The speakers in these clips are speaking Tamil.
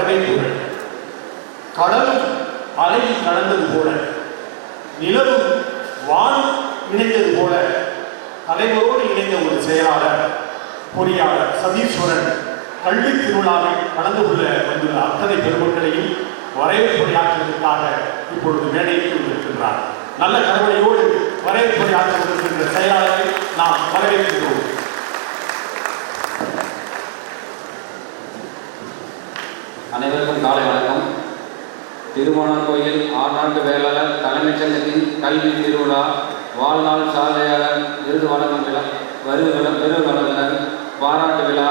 வரவேற்புகள். கடலும் அலையில் கடந்தது போல, நிலவும் வானம் இணைந்தது போல தலைவரோடு இணைந்த ஒரு செயலாளர் பொறியாளர் சதீஸ்வரன் கல்வி திருவிழாவில் கலந்து கொள்ள வந்துள்ள அத்தனை பெருமக்களையும் வரவேற்புரையாற்றுவதற்காக இப்பொழுது மேடையில் கொண்டிருக்கின்றார். நல்ல கருவறையோடு வரவேற்புரையாற்ற கொண்டிருக்கின்ற செயலாளரை நாம் வரவேற்கிறோம். அனைவருக்கும் காலை வணக்கம். திருமணம் கோயில் ஆண்டாண்டு வேளாளர் தலைமைச் சங்கத்தின் கல்வி திருவிழா வாழ்நாள் சாதனையாளர் விருது வழங்கும் விழா விருது வழங்குதல், பாராட்டு விழா,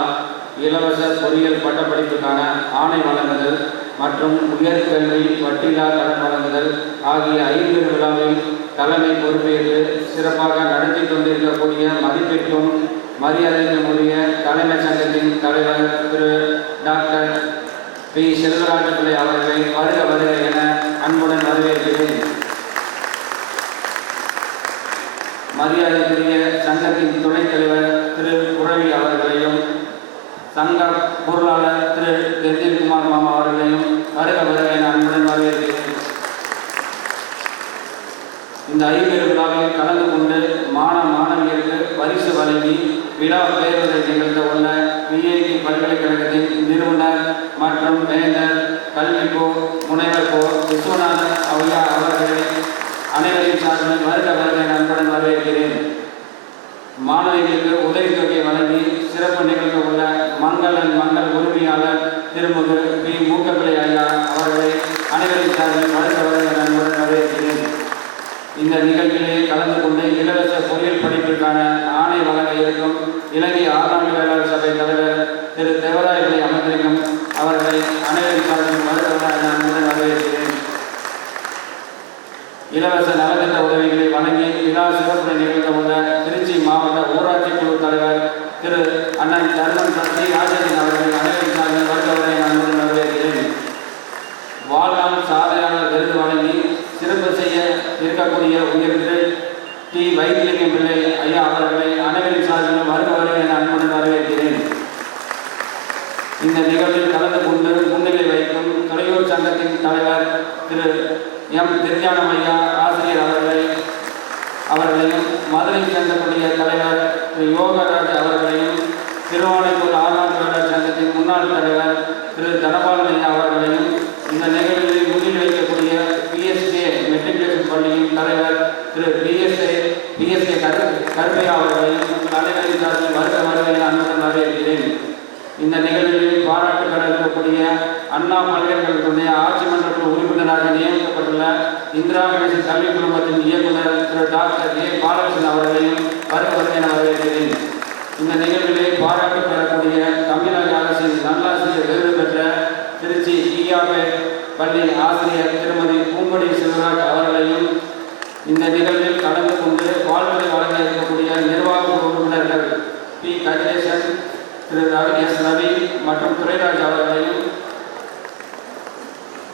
இலவச பொறியியல் பட்டப்படிப்புக்கான ஆணை வழங்குதல் மற்றும் உயர்கல்வி வட்டியில்லா கடன் வழங்குதல் ஆகிய 5 விழாவில் தலைமை பொறுப்பேற்று சிறப்பாக நடத்தி கொண்டிருக்கக்கூடிய மதிப்பிற்கும் மரியாதைக்கும் உரிய தலைமைச் சங்கத்தின் தலைவர் திரு டாக்டர் பி. செல்வராஜ பிள்ளை அவர்களை வருக வருக என அன்புடன் வரவேற்கிறேன். மரியாதைக்குரிய சங்கத்தின் துணைத் தலைவர் திரு குரவி அவர்களையும் சங்க பொருளாளர் திரு தெந்தில்குமார் மாமா அவர்களையும் வருக வருக என அன்புடன் வரவேற்கிறேன். இந்த 5 விழாவில் கலந்து கொண்டு மாணவியருக்கு பரிசு வழங்கி விழா பேருரை நிகழ்த்த உள்ள பிஐடி பல்கலைக்கழகத்தின் நிறுவனர் மற்றும் வேந்தர் கல்விக்கோ முனைவர் கோ விஸ்வநாதன் ஐயா அவர்களை அனைவரின் சார்பில் வருக வருக என அன்புடன் வரவேற்கிறேன். மாணவிகளுக்கு உதவித்தொகை வழங்கி சிறப்பு நிகழ்த்த உள்ள மங்கள் உரிமையாளர் திருமுக பி. மூக்கப்பிள்ளை ஐயா அவர்களை அனைவரின் சார்பில் வருக வருக என அன்புடன் வரவேற்கிறேன். இந்த நிகழ்ச்சியிலே கலந்து கொண்டு இலவச பொறியியல் படிப்பிற்கான ஆணை வழங்க இருக்கும் இலங்கை ஆறாண்டு வேளாளர் சபை தலைவர் திரு தேவராயபிள்ளை அமர்ந்திருக்கும் அவர்களை அனைவரின் சார்பில் வருக வருக என அன்புடன் வரவேற்கிறேன். இலவச நலத்திட்ட உதவிகளை வழங்கி விழா சிறப்புரை நிகழ்த்த உள்ள திருச்சி மாவட்ட ஊராட்சி குழு தலைவர் திரு அண்ணன் தர்மன் சக்தி ராஜேந்திரன் அவர்களை அனைவரின் சார்பில் வருக வருக என அன்புடன் வரவேற்கிறேன். வாழ்நாள் சாதனையாளர் விருது வழங்கி சிறப்பு செய்ய இருக்கக்கூடிய உயர்ந்து டி. வைத்திலிங்கம் பிள்ளை ஐயா அவர்களை அனைவரின் சார்பிலும் வருக வருக என அன்புடன் வரவேற்கிறேன். இந்த நிகழ்வில் கலந்து கொண்டு முன்னிலை வைக்கும் துறையூர் சங்கத்தின் தலைவர் திரு எம். திருஞானம் ஐயா ஆசிரியர் அவர்களையும் மதுரை சங்கத்துடைய தலைவர் திரு யோகராஜ் அவர்களையும் திருவானைக்கூர் ஆறாம் வேளாளர் சங்கத்தின் முன்னாள் தலைவர் திரு தனபாலன் ஐயா அவர்களையும் இந்த நிகழ்வில் முன்னிலை வைக்கக்கூடிய பிஎஸ்கே மெட்ரிகுலேஷன் பள்ளியின் தலைவர் திரு பிஎஸ்கே கருப்பையா அவர்களையும் அனைவரின் சார்பில் வருக வருக என அன்புடன் வரவேற்கிறேன். இந்த நிகழ்வில் பாராட்டு பெற இருக்கக்கூடிய அண்ணா பல்கலைக்கழகத்துடைய ஆட்சி மன்றக்குழு உறுப்பினராக நியமிக்கப்பட்டுள்ள இந்திரா கணேசன் கல்வி குழுமத்தின் இயக்குனர் திரு டாக்டர் ஏ. பாலகிருஷ்ணன் அவர்களையும் வருக வருக என வரவேற்கிறேன். இந்த நிகழ்விலே பாராட்டு பெறக்கூடிய தமிழக அரசின் நல்லாசிரியர் விருது பெற்ற திருச்சி ஈயாபேட் பள்ளி ஆசிரியர் திருமதி பூங்கொடி சிவராஜ் அவர்களையும் இந்த நிகழ்வில் கலந்து கொண்டு வாழ்த்துறை வழங்க இருக்கக்கூடிய நிர்வாக உறுப்பினர்கள் பி. கதிரேசன், திரு எஸ். ரவி மற்றும் துரைராஜ் அவர்களையும்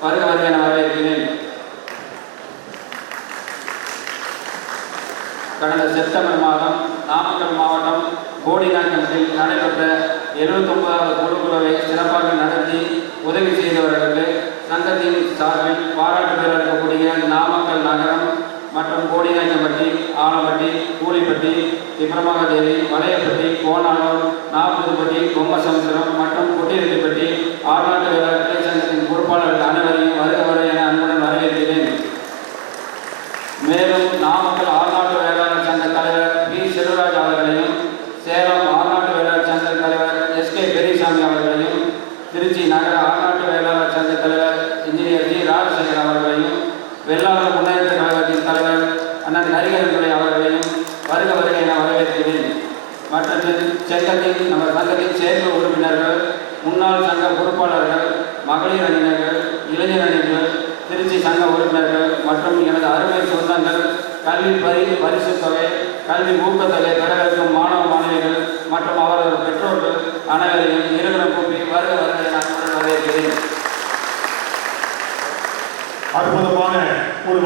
வருக வருக என வரவேற்கிறேன். கடந்த செப்டம்பர் மாதம் நாமக்கல் மாவட்டம் போடிநாயக்கத்தில் நடைபெற்ற 79வது குழுக்குழுவை சிறப்பாக நடத்தி உதவி செய்தவர்களுக்கு சங்கத்தின் சார்பில் பாராட்டு பெற இருக்கக்கூடிய நாமக்கல் நகரம் மற்றும் போடிநாயக்கப்பட்டி, ஆலம்பட்டி, கூலிப்பட்டி, திப்ரமகதேவி, வளையப்பட்டி, கோணானூர், நாற்பதுப்பட்டி, பொம்மசமுத்திரம் மற்றும் கொட்டிரெட்டிப்பட்டி ஆறாண்டு வேளாளர் கிளை சங்கத்தின் பொறுப்பாளர்கள் அனைவரையும் வருக வருக என அன்புடன் வரவேற்கிறேன். மேலும் நாமக்கல் ஆறாண்டு வேளாளர் சங்க தலைவர் பி. செல்வராஜ் அவர்களையும், சேலம் ஆறாண்டு வேளாளர் சங்க தலைவர் எஸ். கே. பெரியசாமி அவர்களையும், திருச்சி நகர ஆறாண்டு வேளாளர் சங்க தலைவர் இன்ஜினியர் ஜி. ராஜசேகர் அவர்களையும், வெள்ளாளர் முன்னேற்ற கழகத்தின் தலைவர் அண்ணன் ஹரிகரன் பிள்ளை அவர்களையும் வருக வருக என வரவேற்கிறேன். மற்ற சங்கத்தின் நம்ம சங்கத்தின் செயற்கை உறுப்பினர்கள், முன்னாள் சங்க பொறுப்பாளர்கள், மகளிர் அணியினர்கள், இளைஞர் அணியினர், திருச்சி சங்க உறுப்பினர்கள் மற்றும் எனது அருமை சொந்தங்கள், கல்வி பரிசு தொகை, கல்வி ஊக்கத்தொகை பெறவிருக்கும் மாணவிகள் மற்றும் அவரது பெற்றோர்கள் அனைவரையும் இருவரும் கூப்பி வருக வருக என அன்புடன் வரவேற்கிறேன். அற்புதமான ஒரு